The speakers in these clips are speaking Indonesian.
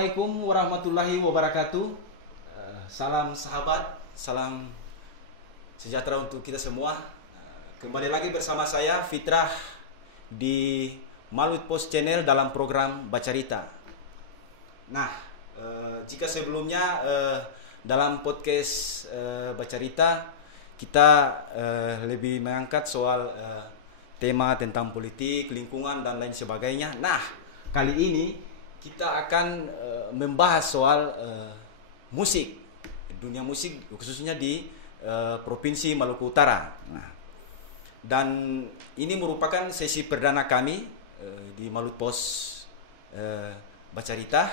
Assalamualaikum warahmatullahi wabarakatuh. Salam sahabat, salam sejahtera untuk kita semua. Kembali lagi bersama saya Fitrah di Maluit Post Channel dalam program Bacarita. Nah, jika sebelumnya dalam podcast Bacarita kita lebih mengangkat soal tema tentang politik, lingkungan dan lain sebagainya. Nah, kali ini kita akan membahas soal musik, dunia musik khususnya di Provinsi Maluku Utara. Nah, dan ini merupakan sesi perdana kami di Maluit Post Bacarita.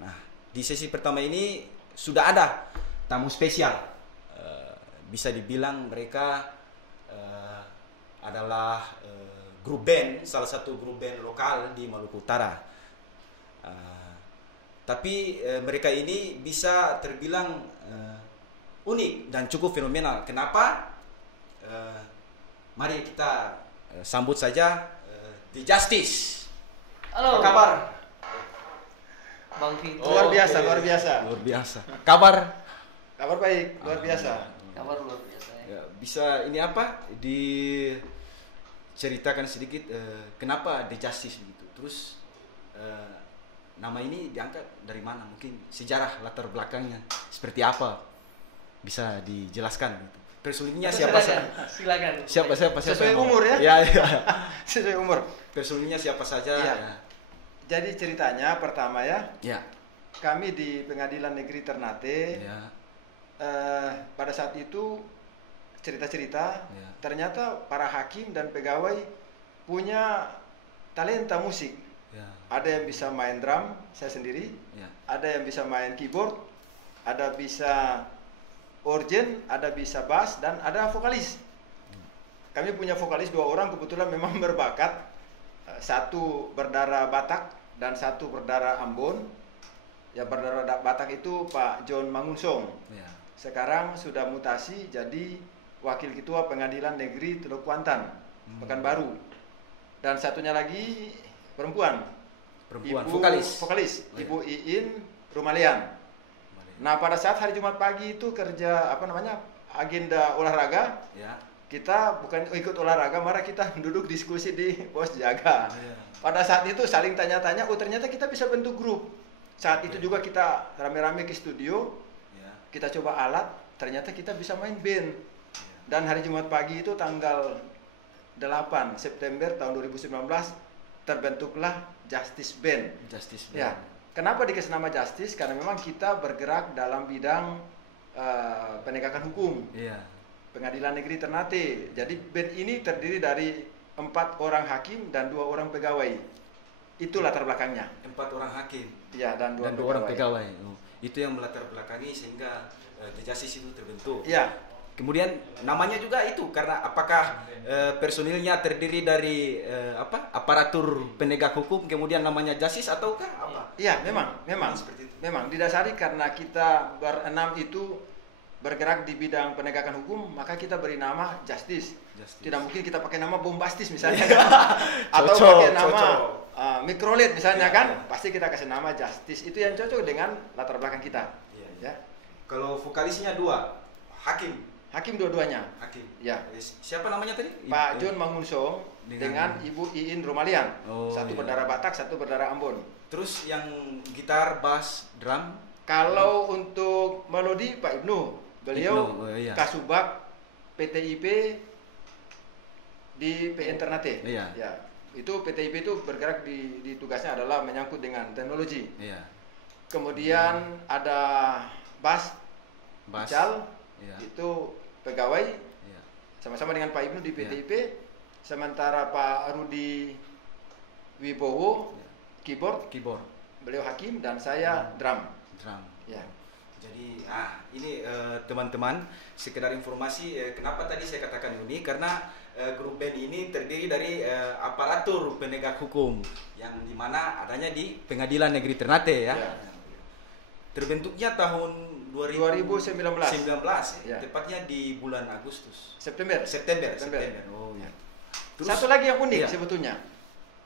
Nah, di sesi pertama ini sudah ada tamu spesial. Bisa dibilang mereka adalah grup band, salah satu grup band lokal di Maluku Utara. Tapi mereka ini bisa terbilang unik dan cukup fenomenal. Kenapa? Mari kita sambut saja The Justice. Halo. Apa kabar? Bang Vito. Luar biasa, luar biasa. Luar biasa. Kabar? Kabar baik, luar biasa. Kabar luar biasa ya. Ya, bisa ini apa? Diceritakan sedikit kenapa The Justice begitu. Terus nama ini diangkat dari mana? Mungkin sejarah latar belakangnya seperti apa? Bisa dijelaskan gitu. Personilnya siapa saja? Silakan. Siapa? Sesuai umur ya? Ya. Sesuai umur. Personilnya siapa saja? Iya. Ya. Jadi ceritanya pertama ya, Ya. kami di Pengadilan Negeri Ternate, Ya. pada saat itu cerita-cerita, Ya. ternyata para hakim dan pegawai punya talenta musik. Ya. Ada yang bisa main drum, saya sendiri. Ya. Ada yang bisa main keyboard, ada bisa organ, ada bisa bass, dan ada vokalis. Kami punya vokalis 2 orang, kebetulan memang berbakat. Satu berdarah Batak dan satu berdarah Ambon. Ya, berdarah Batak itu Pak John Mangunsong. Ya. Sekarang sudah mutasi jadi Wakil Ketua Pengadilan Negeri Teluk Kuantan, Pekanbaru. Dan satunya lagi perempuan, Ibu, vokalis. oh, iya. Ibu Iin Rumalian. Nah, pada saat hari Jumat pagi itu kerja agenda olahraga, Ya. kita bukan ikut olahraga, malah kita duduk diskusi di pos jaga. Ya. Pada saat itu saling tanya-tanya, oh ternyata kita bisa bentuk grup. Saat itu juga kita rame-rame ke studio, Ya. kita coba alat, ternyata kita bisa main band. Dan hari Jumat pagi itu tanggal 8 September tahun 2019 terbentuklah Justice Band. Justice. Ya, kenapa dikasih nama Justice? Karena memang kita bergerak dalam bidang penegakan hukum. Iya. Pengadilan Negeri Ternate. Jadi band ini terdiri dari 4 orang hakim dan 2 orang pegawai. Itu latar belakangnya. 4 orang hakim. Ya, dan 2 orang pegawai. Oh, itu yang melatar belakangi sehingga The Justice itu terbentuk. Ya. Kemudian namanya juga itu karena apakah personilnya terdiri dari aparatur penegak hukum kemudian namanya Justice ataukah apa? Iya, memang Seperti itu. memang didasari karena kita berenam itu bergerak di bidang penegakan hukum, maka kita beri nama Justice. Tidak mungkin kita pakai nama bombastis misalnya kan? Atau pakai nama Microlit misalnya kan? Pasti kita kasih nama Justice. Itu yang cocok dengan latar belakang kita. Iya. Ya. Kalau vokalisnya 2, hakim. Hakim dua-duanya. Hakim. Ya. Siapa namanya tadi? Pak John Mangunsong dengan Ibu Iin Rumalian. Oh, satu iya. berdarah Batak, satu berdarah Ambon. Terus yang gitar, bass, drum? Kalau untuk melodi Pak Ibnu, beliau Ibnu, iya. Kasubag PTIP di PN Ternate. Iya. Ya. Itu PTIP itu bergerak di tugasnya adalah menyangkut dengan teknologi. Iya. Kemudian ada bass, Bass. Ical, Iya. itu pegawai Iya. sama-sama dengan Pak Ibnu di PTIP. Sementara Pak Rudi Wibowo keyboard, beliau hakim, dan saya drum. Ya. Jadi ini teman-teman sekedar informasi kenapa tadi saya katakan unik karena grup band ini terdiri dari aparatur penegak hukum yang dimana adanya di Pengadilan Negeri Ternate ya. Ya. Terbentuknya tahun 2019. ya. Ya. Tepatnya di bulan Agustus. September. Oh ya. Satu lagi yang unik iya. sebetulnya.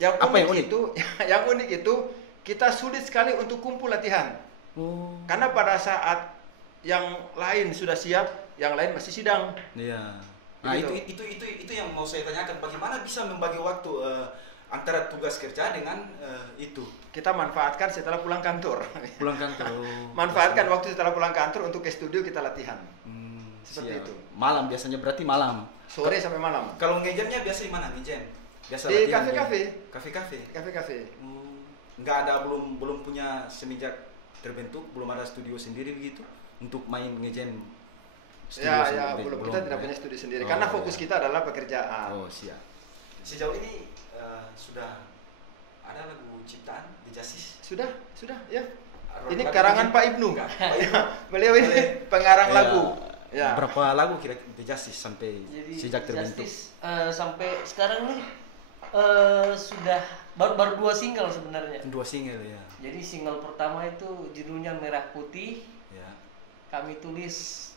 Yang Apa unik yang unik? itu, yang unik itu kita sulit sekali untuk kumpul latihan. Oh. Karena pada saat yang lain sudah siap, yang lain masih sidang. Iya. Nah, Begitu. itu yang mau saya tanyakan, bagaimana bisa membagi waktu antara tugas kerja dengan itu. Kita manfaatkan setelah pulang kantor. Pulang kantor. Manfaatkan waktu setelah pulang kantor untuk ke studio kita latihan. Seperti Siap. itu. Malam biasanya, berarti malam. Sore sampai malam. Kalau ngejamnya biasa di mana ngejam? Biasa Di latihan kafe-kafe. Kafe-kafe. Kafe-kafe. Nggak ada, belum punya, semenjak terbentuk belum ada studio sendiri begitu untuk main ngejam. Ya, belum. Kita tidak punya studio sendiri. Karena fokus kita adalah pekerjaan. Oh, siap. Sejauh ini sudah ada lagu ciptaan di Jasis? Sudah, ya. Ini Lagu karangan bikin? Pak Ibnu. Enggak. Ya, beliau ini pengarang Iya. lagu. Ya. Berapa lagu kira di Jasis sampai Jadi sejak terbentuk? Justice sampai sekarang nih sudah baru 2 single sebenarnya. 2 single ya. Jadi single pertama itu judulnya Merah Putih. Ya. Kami tulis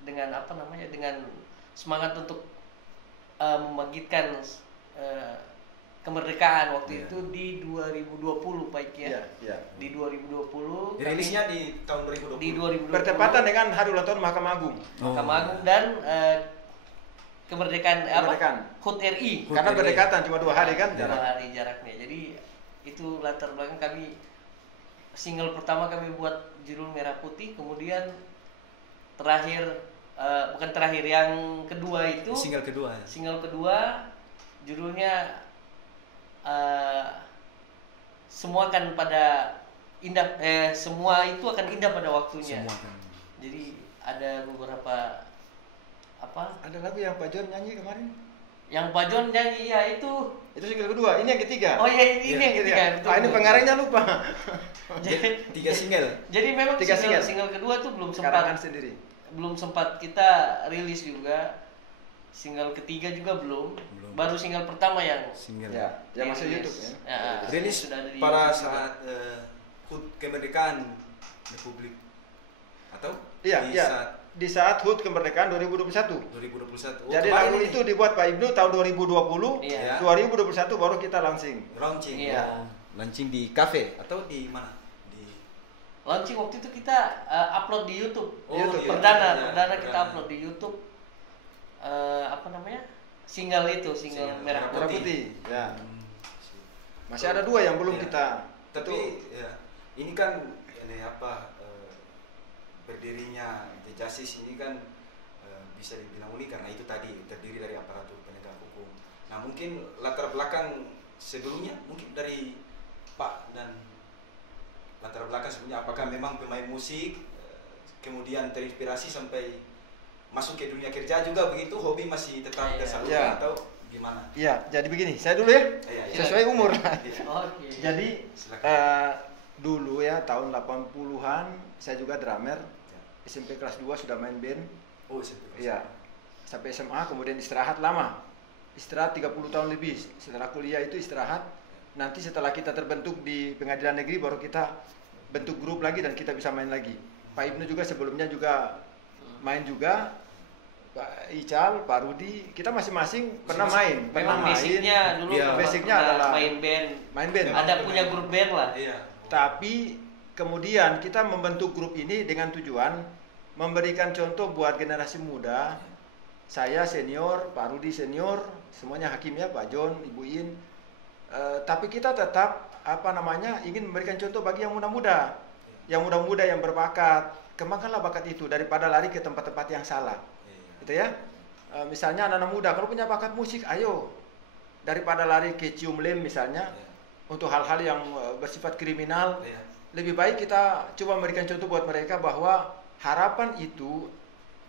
dengan apa namanya, dengan semangat untuk membangkitkan kemerdekaan waktu Iya. itu di 2020 Pak Iki, ya. Ya. Di 2020 Rilisnya di tahun 2020. di 2020 Bertepatan dengan hari ulang tahun Mahkamah Agung. Mahkamah Agung dan kemerdekaan Kemerdekaan. HUT RI. HUT Karena RI. berdekatan cuma 2 hari kan. 2 hari jaraknya. Jadi itu latar belakang kami. Single pertama kami buat judul Merah Putih, kemudian terakhir bukan terakhir, yang kedua itu Single kedua ya. single kedua judulnya semua akan pada indah, semua itu akan indah pada waktunya. Semua kan. Jadi ada beberapa apa Ada lagu yang Pak John nyanyi kemarin. yang Pak John nyanyi, ya itu. Itu single kedua, ini yang ketiga. Oh iya, ini yang ketiga. betul, Ini betul. pengarangnya lupa. Jadi, 3 single. jadi memang 3 single. single kedua tuh Karangan sendiri. belum sempat kita rilis juga. Single ketiga juga belum. Belum. Baru single pertama yang Single. Ya, yang masuk dirilis. YouTube ya. Rilis sudah ada di pada YouTube. saat HUT kemerdekaan Republik atau Iya, di iya. saat Di saat HUT kemerdekaan 2021. 2021. Oh, Jadi kemarin lagu ini. itu dibuat Pak Ibnu tahun 2020. Iya. 2021 baru kita launching. Launching. Iya. Oh. Launching di cafe atau di mana? Di Launching waktu itu kita upload di YouTube. Oh, YouTube. di Perdana ya, kita upload di YouTube. Apa namanya? Single itu, single Single Merah Merah Putih. Putih. Ya. Hmm. Masih ada 2 yang belum Iya. kita. Tapi ya, ini kan ini apa berdirinya The Justice ini kan bisa dibilang unik karena itu tadi terdiri dari aparatur penegak hukum. Nah, mungkin latar belakang sebelumnya mungkin dari Pak, dan latar belakang sebelumnya apakah memang pemain musik kemudian terinspirasi sampai masuk ke dunia kerja juga begitu, hobi masih tetap Iya. tersalurkan Iya. atau gimana? Iya, jadi begini. Saya dulu ya. Iya, iya. Sesuai umur. Iya. Oke. Jadi Silakan. dulu ya tahun 80-an saya juga drummer. Ya. SMP kelas 2 sudah main band. Oh, SMP. Iya. Sampai SMA kemudian istirahat lama. Istirahat 30 tahun lebih. Setelah kuliah itu istirahat. Nanti setelah kita terbentuk di pengadilan negeri baru kita bentuk grup lagi dan kita bisa main lagi. Pak Ibnu juga sebelumnya juga main juga. Pak Ical, Pak Rudi, kita masing-masing pernah main, Memang basicnya dulu Iya. Basicnya pernah adalah main band. main band. Memang Ada pemain. punya grup band lah. Iya. Tapi kemudian kita membentuk grup ini dengan tujuan memberikan contoh buat generasi muda. Saya senior, Pak Rudi senior, semuanya hakim ya, Pak John, Ibu In. Tapi kita tetap ingin memberikan contoh bagi yang muda-muda, yang muda-muda yang berbakat. Kembangkanlah bakat itu daripada lari ke tempat-tempat yang salah, gitu ya. Misalnya anak-anak muda kalau punya bakat musik, ayo daripada lari ke cium lem misalnya untuk hal-hal yang bersifat kriminal. Iya. Lebih baik kita coba memberikan contoh buat mereka bahwa harapan itu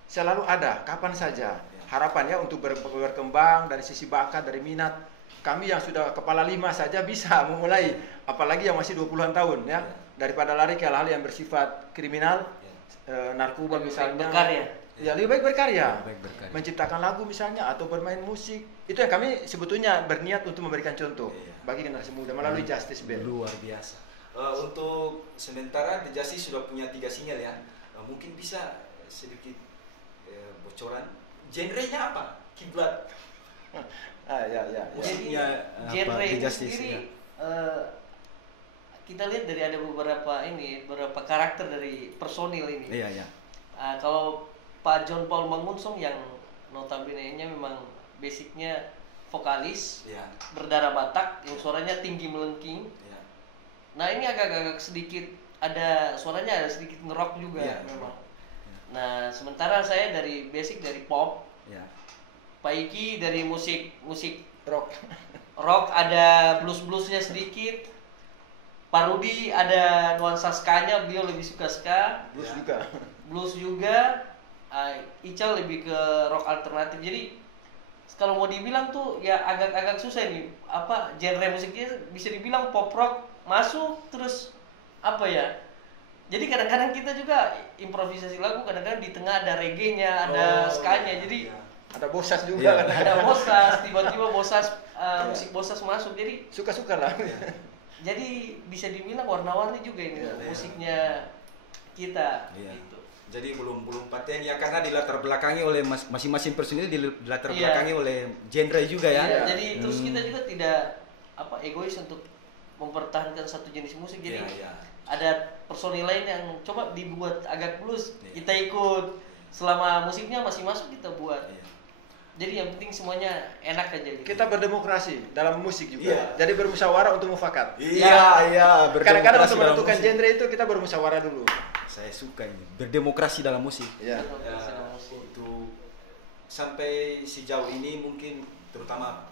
selalu ada, kapan saja. Harapannya untuk berkembang dari sisi bakat, dari minat. Kami yang sudah kepala 5 saja bisa memulai, apalagi yang masih 20-an tahun ya. Daripada lari ke hal-hal yang bersifat kriminal, narkoba Lebih baik misalnya. berkarya. Ya, lebih baik berkarya. Baik berkarya. Menciptakan lagu misalnya atau bermain musik. Itu yang kami sebetulnya berniat untuk memberikan contoh Iya. bagi generasi muda melalui Justice Band. Luar biasa. Untuk sementara The Justice sudah punya 3 single ya. Mungkin bisa sedikit bocoran. Genrenya apa? Kiblat. Ya. Musiknya apa? Genre The itu Justice, sendiri ya. kita lihat dari ada beberapa karakter dari personil ini. Iya, iya. Kalau Pak John Paul Mangunsong yang notabene-nya memang basicnya vokalis, Iya. berdarah Batak, yang suaranya tinggi melengking. Iya. Nah ini agak-agak sedikit ada suaranya ada sedikit ngerok juga Iya. memang. Nah sementara saya dari basic dari pop, Iya. Pak Iki dari musik Rock. rock, ada bluesnya sedikit. Pak Rudi ada nuansa ska-nya, beliau lebih suka ska. Blues Ya. juga. Blues juga. Ical lebih ke rock alternatif. Jadi kalau mau dibilang tuh ya agak-agak susah nih. Apa genre musiknya bisa dibilang pop rock masuk terus apa ya? Jadi kadang-kadang kita juga improvisasi lagu, kadang-kadang di tengah ada reggae-nya, ada ska-nya. Jadi Iya. Ada bosas juga Iya. kan. ada bosas, tiba-tiba bosas musik bosas masuk. Jadi Suka-suka lah. bisa dibilang warna-warni juga ini Iya, iya. musiknya kita Iya. gitu. Jadi belum paten ya, karena dilatar belakangi oleh masing-masing personil, dilatar Iya. belakangi oleh genre juga ya. Iya, Iya. jadi terus kita juga tidak egois untuk mempertahankan satu jenis musik. Jadi Iya, iya. ada personil lain yang coba dibuat agak blues, Iya. kita ikut. Selama musiknya masih masuk kita buat. Iya. Jadi yang penting semuanya enak aja gitu. Kita berdemokrasi dalam musik juga. Iya. Jadi bermusyawarah untuk mufakat. Iya. Kadang-kadang Berdemokrasi untuk dalam menentukan musik. genre itu kita bermusyawarah dulu. Saya suka ini, berdemokrasi dalam musik. Ya. Berdemokrasi dalam musik. Untuk sampai sejauh ini mungkin terutama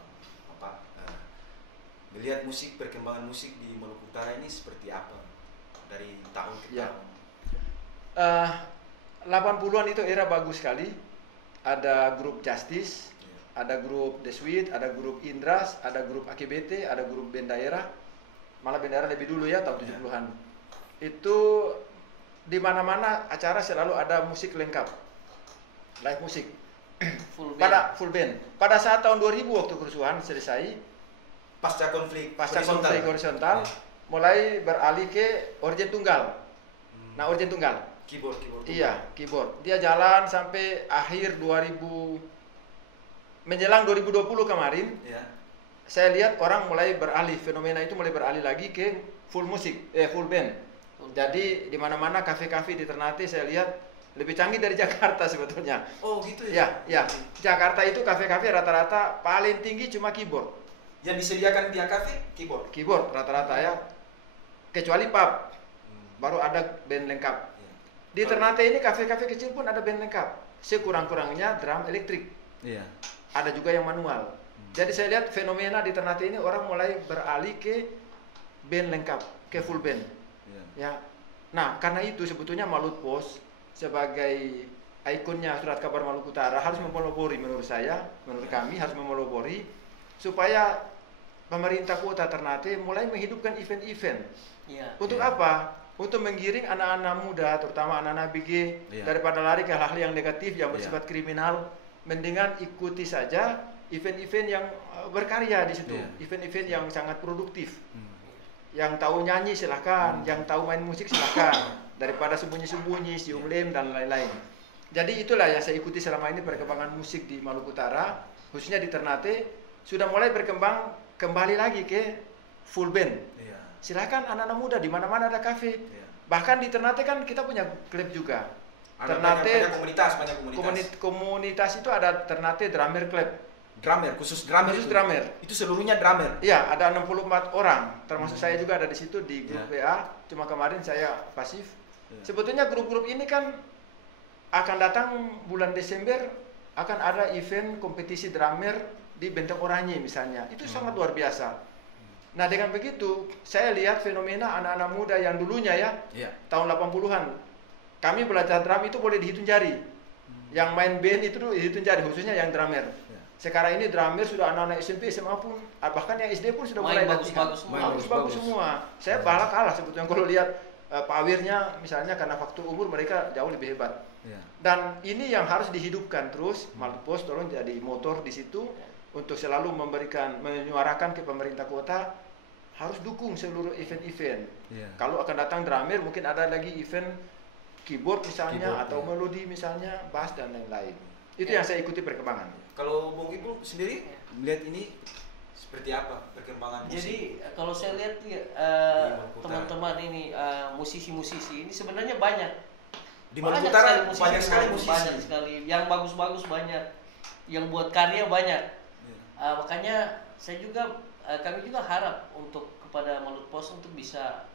melihat musik, perkembangan musik di Maluku Utara ini seperti apa dari tahun ke Ya. tahun. 80-an itu era bagus sekali. Ada grup Justice, ada grup The Sweet, ada grup Indras, ada grup AKBT, ada grup band daerah. Malah band daerah lebih dulu ya, tahun 70-an. Itu di mana-mana acara selalu ada musik lengkap. Live musik. Full band. Pada full band. Pada saat tahun 2000 waktu kerusuhan selesai, Pasca konflik konflik horizontal, mulai beralih ke organ tunggal. Nah, organ tunggal. Keyboard. Iya, keyboard. Dia jalan sampai akhir 2000, menjelang 2020 kemarin. Ya. Saya lihat orang mulai beralih, fenomena itu mulai beralih lagi ke full musik, full band. Jadi di mana-mana kafe-kafe di Ternate saya lihat lebih canggih dari Jakarta sebetulnya. Oh gitu ya. Ya. Jakarta itu kafe-kafe rata-rata paling tinggi cuma keyboard. Yang disediakan pihak kafe keyboard. Keyboard rata-rata ya. Kecuali pub, baru ada band lengkap. Ya. Di Ternate ini kafe-kafe kecil pun ada band lengkap. Sekurang-kurangnya drum elektrik. Iya. Ada juga yang manual. Jadi saya lihat fenomena di Ternate ini orang mulai beralih ke band lengkap, ke full band. Iya. Ya. Nah, karena itu sebetulnya Malut Pos sebagai ikonnya Surat Kabar Maluku Utara harus memelopori, menurut saya, menurut kami harus memelopori supaya pemerintah kota Ternate mulai menghidupkan event-event. Iya. Untuk Iya. apa? Untuk menggiring anak-anak muda, terutama anak-anak BG, Iya. daripada lari ke hal-hal yang negatif yang Iya. bersifat kriminal, mendingan ikuti saja event-event yang berkarya di situ, Iya. event-event yang sangat produktif. Hmm. Yang tahu nyanyi silahkan, yang tahu main musik silahkan, daripada sembunyi-sembunyi, sium lem dan lain-lain. Jadi itulah yang saya ikuti selama ini perkembangan musik di Maluku Utara, khususnya di Ternate, sudah mulai berkembang kembali lagi ke full band. Iya. Silahkan anak-anak muda di mana-mana ada kafe. Iya. Bahkan di Ternate kan kita punya klub juga. Ada Ternate banyak komunitas. komunitas itu ada Ternate Drummer Club. Drummer, khusus drummer. Khusus itu. drummer. Itu seluruhnya drummer. Iya, ada 64 orang, termasuk saya juga ada di situ di grup Ya. WA. Cuma kemarin saya pasif. Ya. Sebetulnya grup-grup ini kan akan datang bulan Desember akan ada event kompetisi drummer di Benteng Oranye misalnya. Itu sangat luar biasa. Nah, dengan begitu saya lihat fenomena anak-anak muda yang dulunya ya, Iya. tahun 80-an. Kami belajar drum itu boleh dihitung jari. Yang main band itu dihitung jari, khususnya yang drummer. Ya. Sekarang ini drummer sudah anak-anak SMP, SMA pun, bahkan yang SD pun sudah Main mulai latihan. bagus-bagus semua. Bagus-bagus semua. Saya malah kalah sebetulnya kalau lihat Pak Wirnya misalnya, karena faktor umur mereka jauh lebih hebat. Iya. Dan ini yang harus dihidupkan terus. Malpos tolong jadi motor di situ untuk selalu menyuarakan ke pemerintah kota harus dukung seluruh event-event. Iya. Kalau akan datang drummer mungkin ada lagi event keyboard misalnya, Keyboard, atau iya. melodi misalnya, bass dan lain-lain. Itu Ya. yang saya ikuti perkembangan. Kalau Bung Ibu sendiri melihat ini Seperti apa perkembangan musik? Jadi kalau saya lihat ya, Maluku Utara. teman-teman ini musisi-musisi ini sebenarnya banyak. Di Maluku Utara sekali banyak sekali musisi, musisi. banyak sekali. Yang bagus-bagus banyak, yang buat karya banyak. Iya. Makanya saya juga kami juga harap untuk kepada Maluku Pos untuk bisa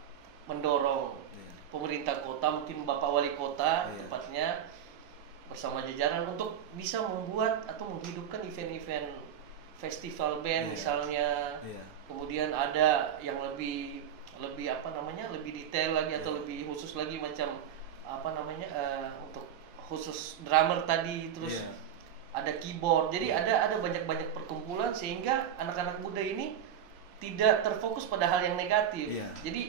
mendorong Iya. pemerintah kota, mungkin Bapak Wali Kota Iya. tepatnya bersama jajaran untuk bisa membuat atau menghidupkan event-event festival band Iya. misalnya. Iya. Kemudian ada yang lebih apa namanya, lebih detail lagi atau Iya. lebih khusus lagi, macam apa namanya, untuk khusus drummer tadi, terus Iya. ada keyboard. Jadi Iya. ada banyak perkumpulan sehingga anak-anak muda ini tidak terfokus pada hal yang negatif. Iya. Jadi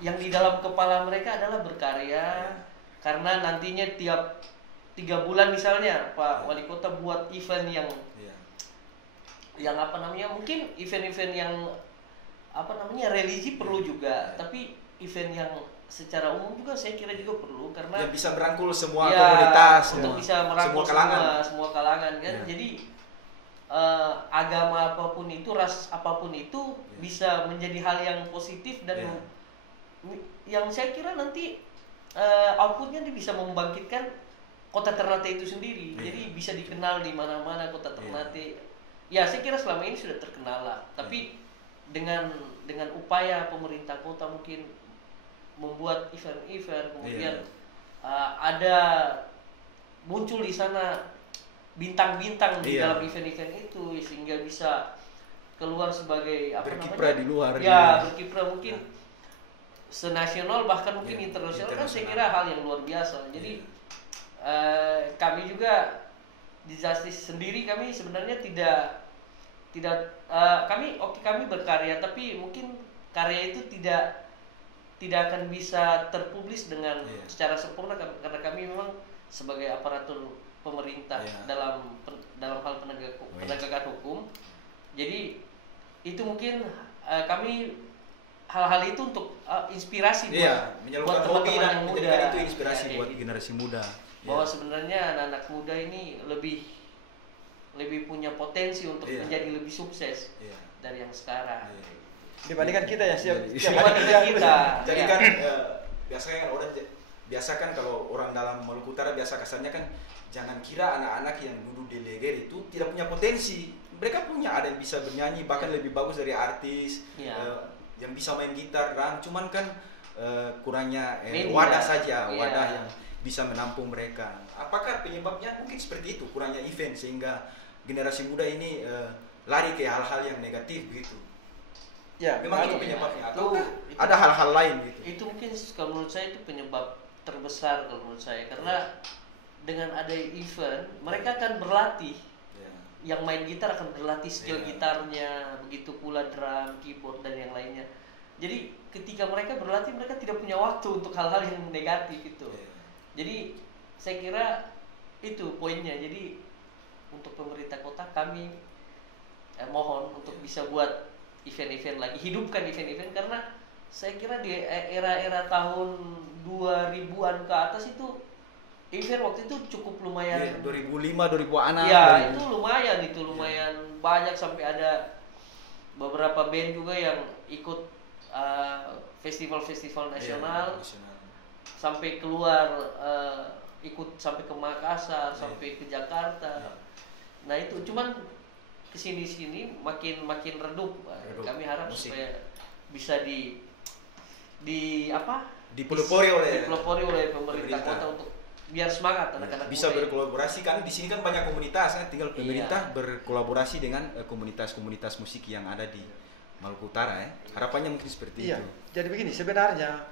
yang di dalam kepala mereka adalah berkarya, Iya. karena nantinya tiap 3 bulan misalnya Pak Iya. Wali Kota buat event Iya. yang apa namanya, mungkin event-event yang apa namanya religi perlu juga, Iya. tapi event yang secara umum juga saya kira juga perlu, karena Yang bisa merangkul semua ya, komunitas, untuk semua, bisa merangkul semua kalangan. semua kalangan kan. Ya. Jadi agama apapun itu, ras apapun itu Ya. bisa menjadi hal yang positif dan Ya. yang saya kira nanti outputnya dia bisa membangkitkan kota Ternate itu sendiri. Ya. Jadi bisa dikenal di mana-mana kota Ya. Ternate. Ya saya kira selama ini sudah terkenal lah. Tapi dengan upaya pemerintah kota mungkin membuat event-event, kemudian ada muncul di sana bintang-bintang di Iya. dalam event-event itu, sehingga bisa keluar sebagai apa Berkiprah namanya, di luar. ya berkiprah mungkin senasional bahkan mungkin Iya, internasional, kan saya internasional. kira hal yang luar biasa. Jadi kami juga di Justice sendiri, kami sebenarnya tidak kami berkarya, tapi mungkin karya itu tidak akan bisa terpublis dengan Iya. secara sempurna, karena kami memang sebagai aparatur pemerintah Iya. dalam hal iya. penegakan hukum. Jadi itu mungkin kami hal-hal itu untuk inspirasi Iya, buat menyalurkan hobi teman-teman dan yang muda. menjadikan itu inspirasi Ya, buat gitu. generasi muda. Bahwa Iya. sebenarnya anak-anak muda ini lebih punya potensi untuk Iya. menjadi lebih sukses Iya. dari yang sekarang. Iya. Dibandingkan kita ya siap Iya. setiap hari Dibandingkan kerja. kita. Jadi Ya. kan biasanya kan biasa kan kalau orang dalam Maluku Utara biasa kasarnya kan, jangan kira anak-anak yang duduk di leger itu tidak punya potensi. Mereka punya, ada yang bisa bernyanyi bahkan lebih bagus dari artis, Ya. yang bisa main gitar, drum, cuman kan kurangnya Media. wadah saja, Ya. wadah yang bisa menampung mereka. Apakah penyebabnya mungkin seperti itu, kurangnya event sehingga generasi muda ini lari ke hal-hal yang negatif gitu? Ya, Memang itu anu, penyebabnya itu- atau itu- ada hal-hal lain gitu? Itu mungkin kalau menurut saya itu penyebab terbesar kalau menurut saya, karena dengan ada event mereka akan berlatih. Ya. Yang main gitar akan berlatih skill Iya. gitarnya, begitu pula drum, keyboard dan yang lainnya. Jadi ketika mereka berlatih, mereka tidak punya waktu untuk hal-hal yang negatif itu. Ya. Jadi saya kira itu poinnya. Jadi untuk pemerintah kota kami mohon untuk bisa buat event-event lagi, hidupkan event-event, karena saya kira di era-era tahun 2000-an ke atas itu event waktu itu cukup lumayan. Ya, 2005, 2006. Ya, itu lumayan banyak, sampai ada beberapa band juga yang ikut festival-festival nasional, sampai keluar ikut sampai ke Makassar, sampai ke Jakarta. Nah, itu cuman kesini-sini makin redup. Redup. Kami harap Musik. supaya bisa Dipelopori oleh pemerintah pemerintah. kota untuk biar semangat anak-anak bisa muda ini. berkolaborasi, kan di sini kan banyak komunitas kan, tinggal pemerintah Iya. berkolaborasi dengan komunitas-komunitas musik yang ada di Maluku Utara ya. Harapannya mungkin seperti Iya. itu. Jadi begini, sebenarnya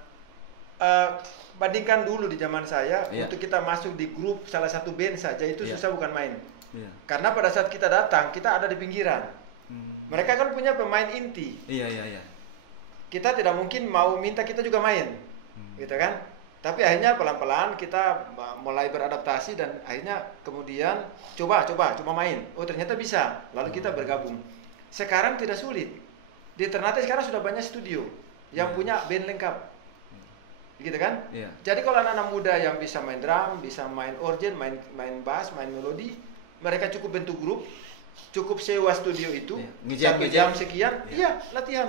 bandingkan dulu di zaman saya, Iya. untuk kita masuk di grup salah satu band saja itu Iya. susah bukan main. Iya. Karena pada saat kita datang, kita ada di pinggiran. Mereka kan punya pemain inti. Iya. Kita tidak mungkin mau minta kita juga main. Gitu kan? Tapi akhirnya pelan-pelan kita mulai beradaptasi dan akhirnya kemudian coba main. Oh, ternyata bisa. Lalu kita bergabung. Sekarang tidak sulit. Di Ternate sekarang sudah banyak studio yang punya band lengkap. Gitu kan? Iya. Jadi kalau anak-anak muda yang bisa main drum, bisa main organ, main bass, main melodi, mereka cukup bentuk grup, cukup sewa studio itu Iya. 1 jam sekian, Iya. iya latihan.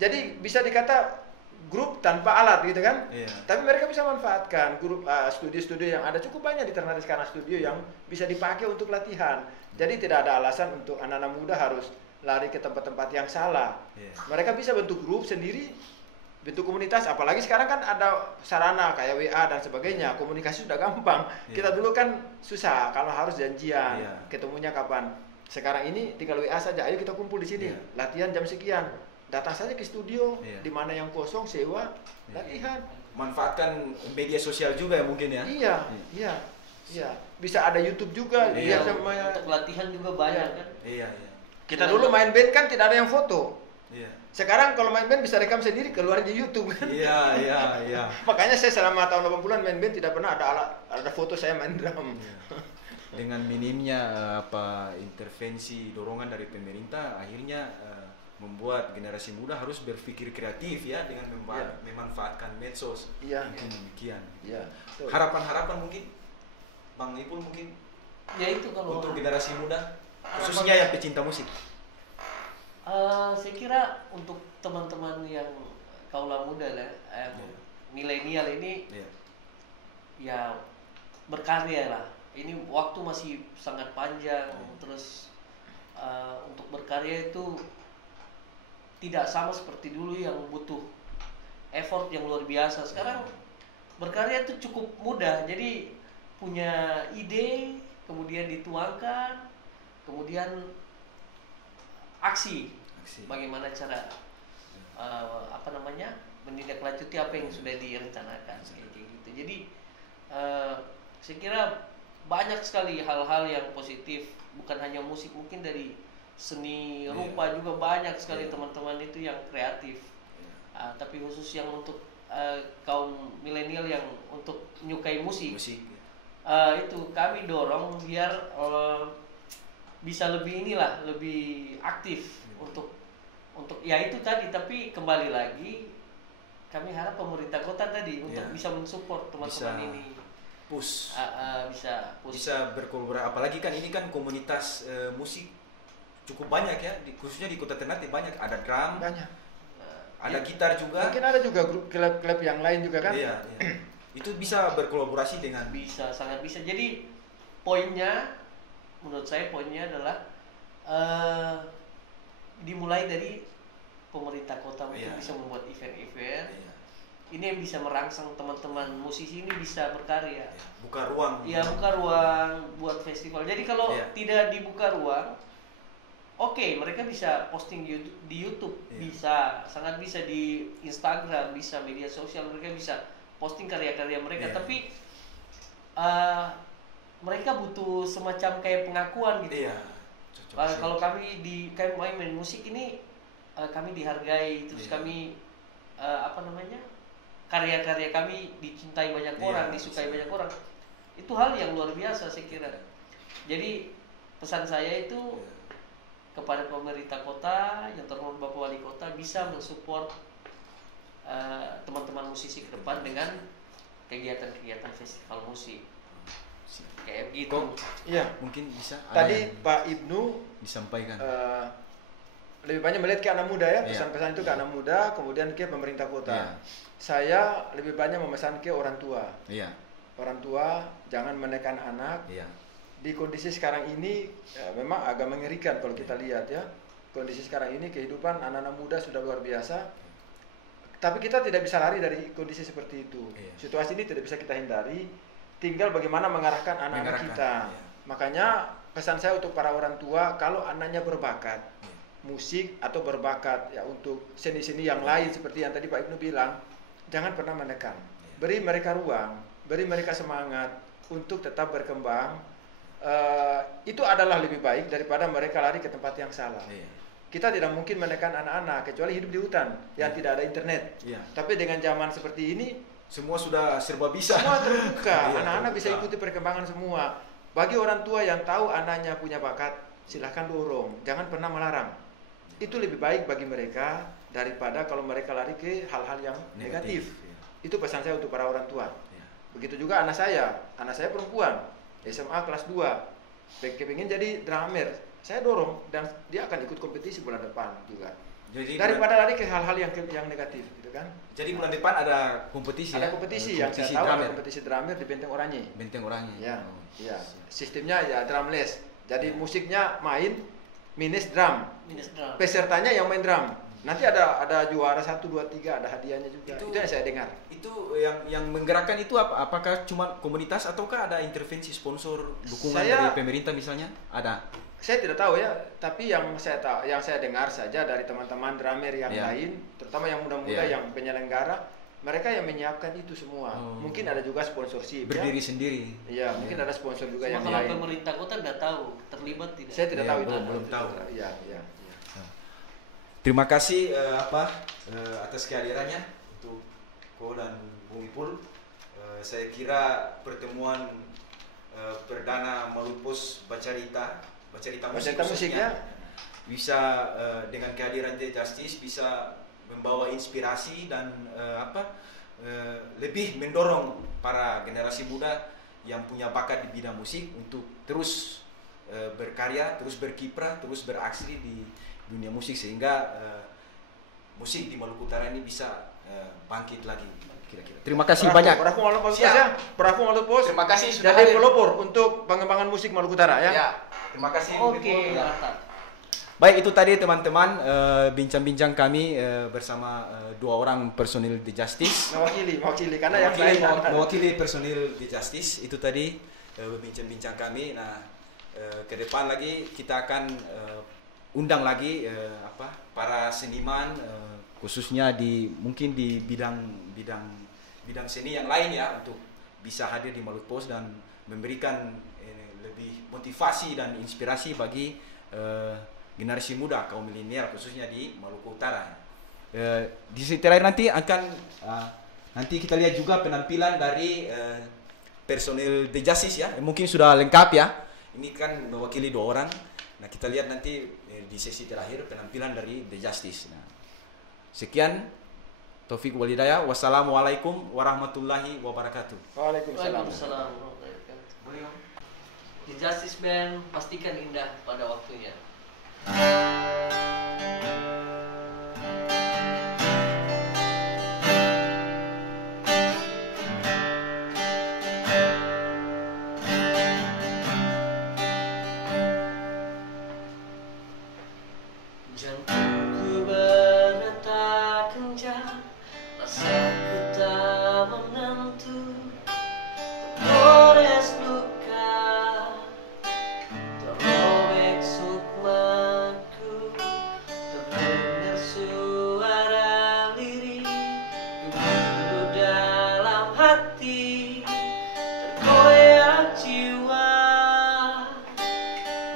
Jadi bisa dikata grup tanpa alat gitu kan. Iya. Tapi mereka bisa manfaatkan grup studio-studio yang ada cukup banyak di Ternate sekarang, studio yang bisa dipakai untuk latihan. Jadi tidak ada alasan untuk anak-anak muda harus lari ke tempat-tempat yang salah. Iya. Mereka bisa bentuk grup sendiri, bentuk komunitas. Apalagi sekarang kan ada sarana kayak WA dan sebagainya. Komunikasi sudah gampang. Iya. Kita dulu kan susah kalau harus janjian. Iya. Ketemunya kapan? Sekarang ini tinggal WA saja. Ayo kita kumpul di sini. Iya. Latihan jam sekian. Datang saja ke studio. Iya. Di mana yang kosong sewa Iya. latihan. Manfaatkan media sosial juga ya mungkin ya. Iya, iya, iya. Bisa ada YouTube juga. Iya. Lihat sama Untuk latihan juga banyak Iya. kan. Iya, iya. kita dulu main band kan tidak ada yang foto. Iya. Sekarang kalau main band bisa rekam sendiri keluar di YouTube kan. Iya, iya, iya. Makanya saya selama tahun 80-an main band tidak pernah ada foto saya main drum. Iya. Dengan minimnya intervensi dorongan dari pemerintah, akhirnya membuat generasi muda harus berpikir kreatif ya dengan Iya. memanfaatkan medsos. Iya. Mungkin demikian. Iya. betul. Harapan-harapan mungkin Bang Ipul mungkin Ya itu kalau untuk generasi muda khususnya yang pecinta musik. Saya kira untuk teman-teman yang kaula muda lah, milenial ini Iya. ya berkarya lah. Ini waktu masih sangat panjang, terus untuk berkarya itu tidak sama seperti dulu yang butuh effort yang luar biasa. Sekarang berkarya itu cukup mudah, jadi punya ide, kemudian dituangkan, kemudian aksi. Bagaimana cara menindaklanjuti apa yang sudah direncanakan kayak gitu. Jadi saya kira banyak sekali hal-hal yang positif, bukan hanya musik, mungkin dari seni rupa juga banyak sekali teman-teman itu yang kreatif. Tapi khusus yang untuk kaum milenial yang untuk menyukai musik. Itu kami dorong biar bisa lebih lebih aktif untuk ya itu tadi. Tapi kembali lagi kami harap pemerintah kota tadi untuk bisa mensupport teman-teman ini, bisa berkolaborasi. Apalagi kan ini kan komunitas musik cukup banyak ya, khususnya di Kota Ternate banyak, ada drum, banyak. ada gitar juga. Mungkin ada juga grup klub-klub yang lain juga kan. Iya, iya. Itu bisa berkolaborasi dengan sangat bisa. Jadi menurut saya poinnya adalah dimulai dari pemerintah kota untuk bisa membuat event-event. Ini yang bisa merangsang teman-teman musisi ini bisa berkarya. Buka ruang. Iya, buka ruang buat festival. Jadi kalau tidak dibuka ruang, mereka bisa posting di YouTube, sangat bisa di Instagram, bisa media sosial, mereka bisa posting karya-karya mereka. Tapi mereka butuh semacam kayak pengakuan gitu. Kalau kami main musik ini kami dihargai, terus kami karya-karya kami dicintai banyak orang, disukai banyak orang. Itu hal yang luar biasa saya kira. Jadi pesan saya itu kepada pemerintah kota, yang terhormat Bapak Wali Kota, bisa mensupport teman-teman musisi ke depan dengan kegiatan-kegiatan festival musik kayak gitu. Iya, mungkin bisa. Tadi Pak Ibnu disampaikan. Lebih banyak melihat ke anak muda ya, pesan-pesan itu ke anak muda, kemudian ke pemerintah kota. Saya lebih banyak memesan ke orang tua. Orang tua jangan menekan anak. Di kondisi sekarang ini memang agak mengerikan kalau kita lihat ya. Kondisi sekarang ini kehidupan anak-anak muda sudah luar biasa. Tapi kita tidak bisa lari dari kondisi seperti itu. Situasi ini tidak bisa kita hindari. Tinggal bagaimana mengarahkan anak-anak kita. Makanya pesan saya untuk para orang tua, kalau anaknya berbakat musik atau berbakat ya untuk seni-seni yang lain seperti yang tadi Pak Ibnu bilang, jangan pernah menekan. Beri mereka ruang, beri mereka semangat untuk tetap berkembang. Itu adalah lebih baik daripada mereka lari ke tempat yang salah. Kita tidak mungkin menekan anak-anak kecuali hidup di hutan yang tidak ada internet. Tapi dengan zaman seperti ini semua sudah serba bisa. Semua terbuka. Anak-anak bisa ikuti perkembangan semua. Bagi orang tua yang tahu anaknya punya bakat, silahkan dorong. Jangan pernah melarang. Itu lebih baik bagi mereka daripada kalau mereka lari ke hal-hal yang negatif. Itu pesan saya untuk para orang tua. Begitu juga anak saya perempuan, SMA kelas 2, kepingin jadi drummer. saya dorong dan dia akan ikut kompetisi bulan depan juga. Jadi Daripada lari ke hal-hal yang negatif gitu kan. jadi bulan depan ada kompetisi Ada ya? kompetisi Kompetisi yang saya tahu ada drummer. kompetisi drummer di Benteng Oranye. Benteng Oranye. Ya, Oh. ya. Sistemnya ya drumless. Jadi musiknya main minus drum. Minus drum. Pesertanya yang main drum. Nanti ada juara 1, 2, 3, ada hadiahnya juga. Itu yang saya dengar. Itu yang menggerakkan itu apa? Apakah cuma komunitas ataukah ada intervensi sponsor dukungan dari pemerintah misalnya? Ada. Saya tidak tahu ya, tapi yang saya dengar saja dari teman-teman drummer yang Ya. lain, terutama yang muda-muda Ya. yang penyelenggara, mereka yang menyiapkan itu semua. Oh. Mungkin ada juga sponsorship. Berdiri Ya. sendiri. Iya, mungkin ada sponsor juga Cuma yang kalau lain. pemerintah kota nggak tahu terlibat tidak. Saya tidak Ya, tahu itu. belum tahu. Iya, iya. Terima kasih atas kehadirannya untuk Ko dan Bung Ipul. Saya kira pertemuan perdana Malupos Bacarita musik khususnya, bisa dengan kehadiran The Justice bisa membawa inspirasi dan lebih mendorong para generasi muda yang punya bakat di bidang musik untuk terus berkarya, terus berkiprah, terus beraksi di dunia musik sehingga musik di Maluku Utara ini bisa bangkit lagi kira-kira. Terima kasih banyak. Prafu Malupos Siap. ya. Prafu Malupos. Terima kasih sudah jadi hadir. pelopor untuk pengembangan musik Maluku Utara ya. Ya, terima kasih. Bung Oke, Ipul. Ya. mantap. Baik, itu tadi teman-teman bincang-bincang kami bersama dua orang personil The Justice. Mewakili karena yang lain Mewakili personil The Justice itu tadi bincang-bincang kami. Nah, ke depan lagi kita akan undang lagi para seniman khususnya mungkin di bidang seni yang lain ya untuk bisa hadir di Malupos dan memberikan lebih motivasi dan inspirasi bagi generasi muda kaum milenial khususnya di Maluku Utara. Di sesi terakhir nanti akan nanti kita lihat juga penampilan dari personil The Justice ya. Mungkin sudah lengkap ya. Ini kan mewakili dua orang. Nah, kita lihat nanti di sesi terakhir penampilan dari The Justice. Nah, sekian Taufik Walidaya. Wassalamualaikum warahmatullahi wabarakatuh. Waalaikumsalam. Waalaikumsalam. Di Justice Band pastikan indah pada waktunya. Jantungku berdetak kencang, rasaku tak menentu, tergores luka, terobek sukmaku, terdengar suara lirik, gemuruh dalam hati, tergoyak jiwa,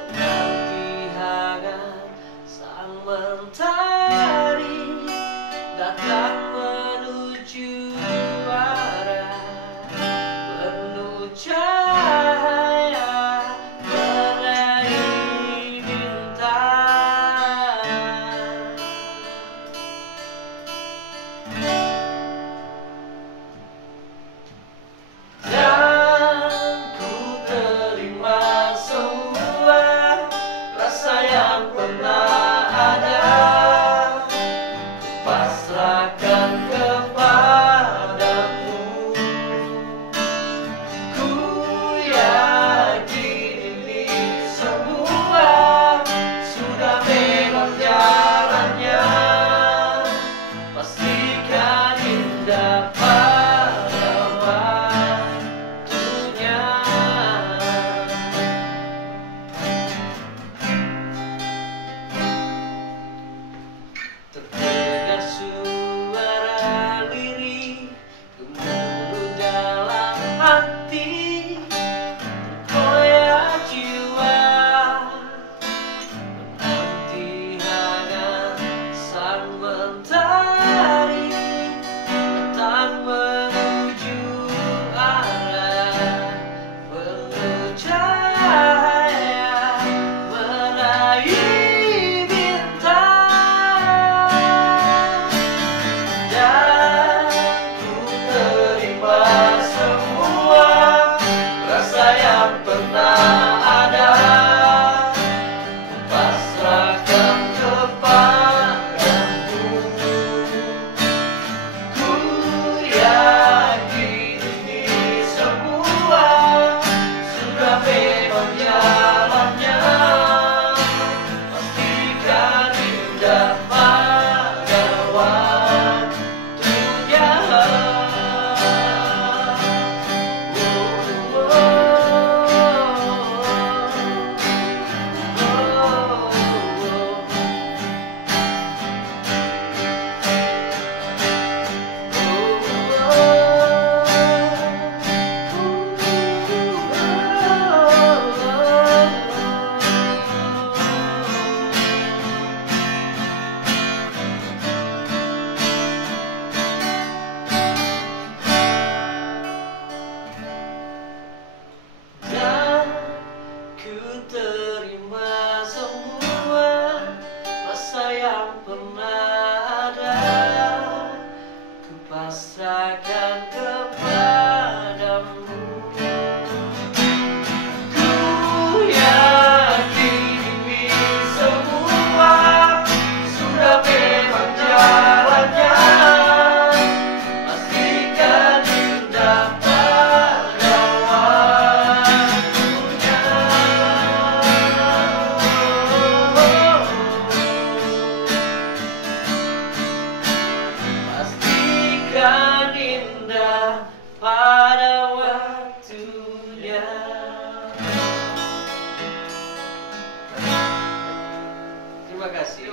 menanti hangat sang mentari datang menuju arah penuh cahaya meraih bintang. Dan ku terima semua rasa yang pernah ada, pasrahkan kepadamu. Ku Ya. Terima kasih.